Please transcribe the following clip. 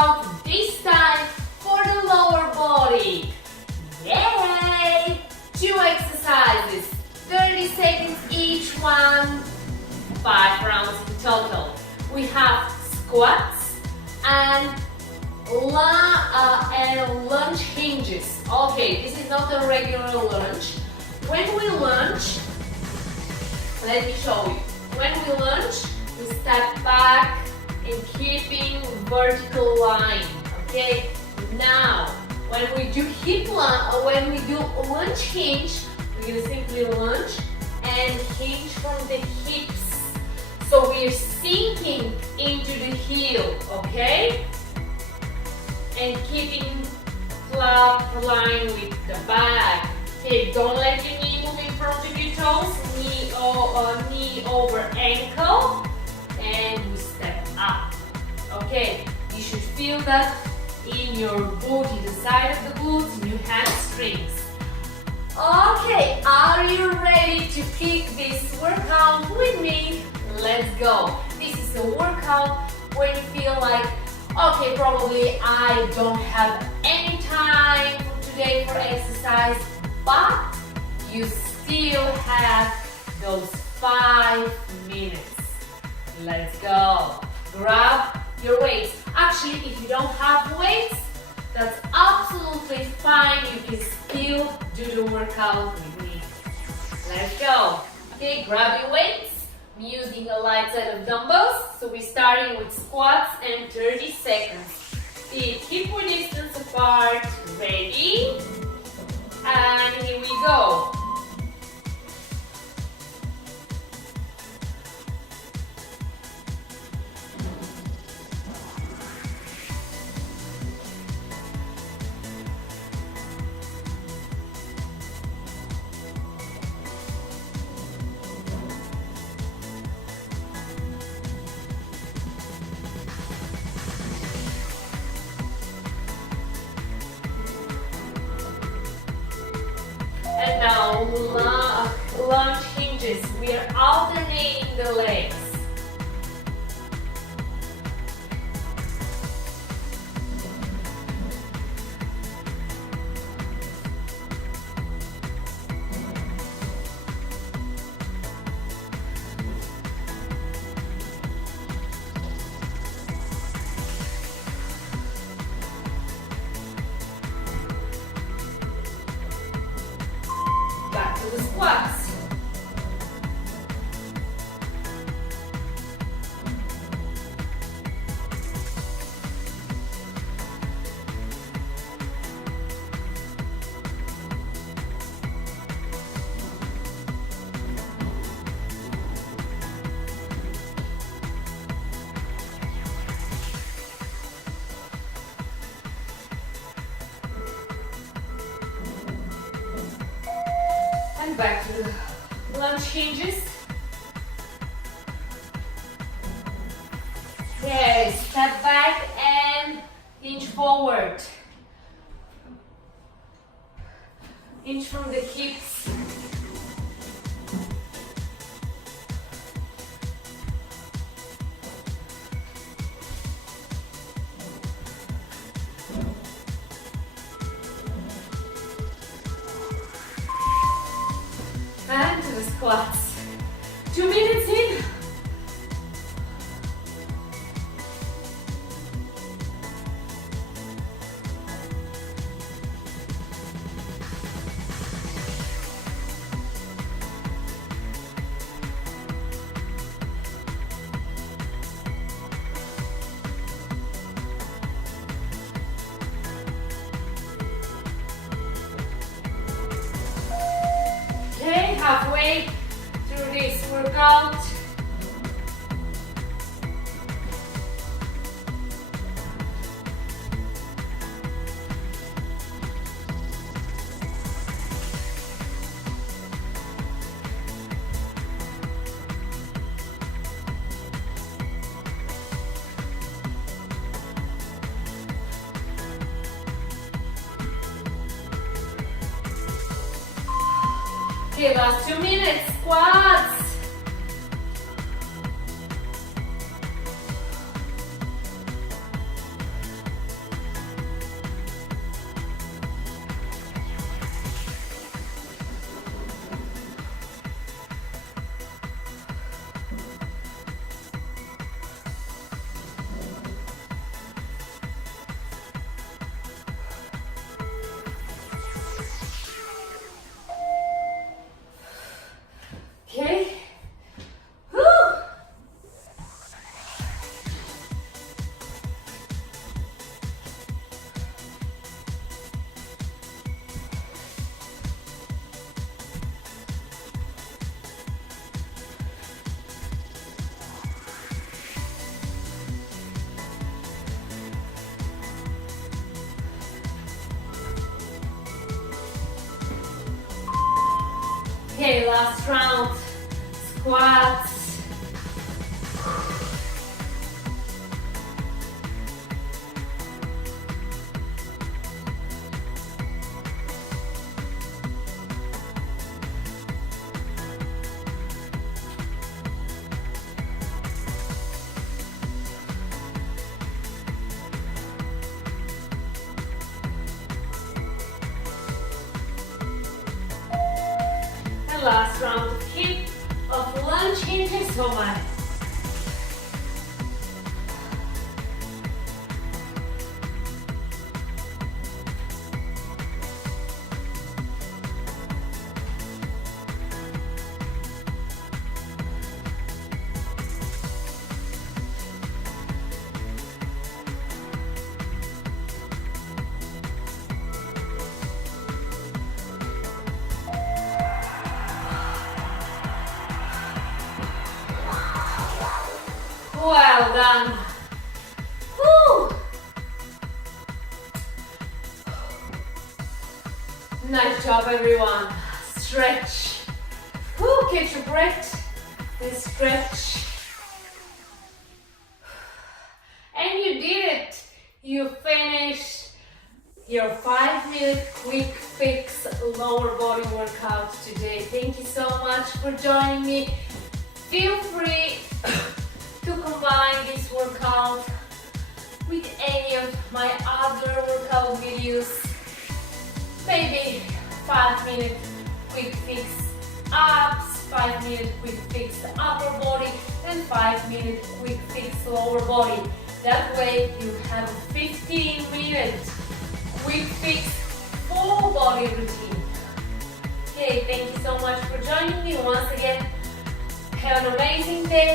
workout, this time for the lower body. Yay! 2 exercises, 30 seconds each one, 5 rounds in total. We have squats and lunge hinges. Okay, this is not a regular lunge. When we lunge, let me show you. When we lunge, we step back and keeping vertical line. Okay. Now, when we do when we do lunge hinge, we're gonna simply lunge and hinge from the hips. So we're sinking into the heel. Okay. And keeping flat line with the back. Okay, don't let your knee move in front of your toes. Knee over ankle, and we step up. Okay, you should feel that in your booty, the side of the glutes, in your hamstrings. Okay, are you ready to kick this workout with me? Let's go. This is a workout when you feel like, okay, probably I don't have any time for today for exercise, but you still have those 5 minutes. Let's go. Grab your weights. Actually, if you don't have weights, that's absolutely fine. You can still do the workout with me. Let's go. Okay, grab your weights. I'm using a light set of dumbbells. So we're starting with squats and 30 seconds. Keep hip distance apart. Ready? And here we go. And now lunge hinges. We are alternating the legs. Back to the squats. And back to the lunge hinges. Okay, step back and hinge forward. Hinge from the hips. And to the squats. 2 minutes in. Okay, halfway through this workout. Okay, last 2 minutes, squats. Okay, last round. Squats. Last round of hip of lunge hinges. Oh my. Well done. Woo. Nice job, everyone. Stretch. Woo, catch your breath and stretch. And you did it. You finished your 5-minute quick fix lower body workout today. Thank you so much for joining me. Feel free to combine this workout with any of my other workout videos. Maybe 5-minute quick fix abs, 5-minute quick fix upper body, and 5-minute quick fix lower body. That way you have a 15-minute quick fix full body routine. Okay, thank you so much for joining me once again. Have an amazing day.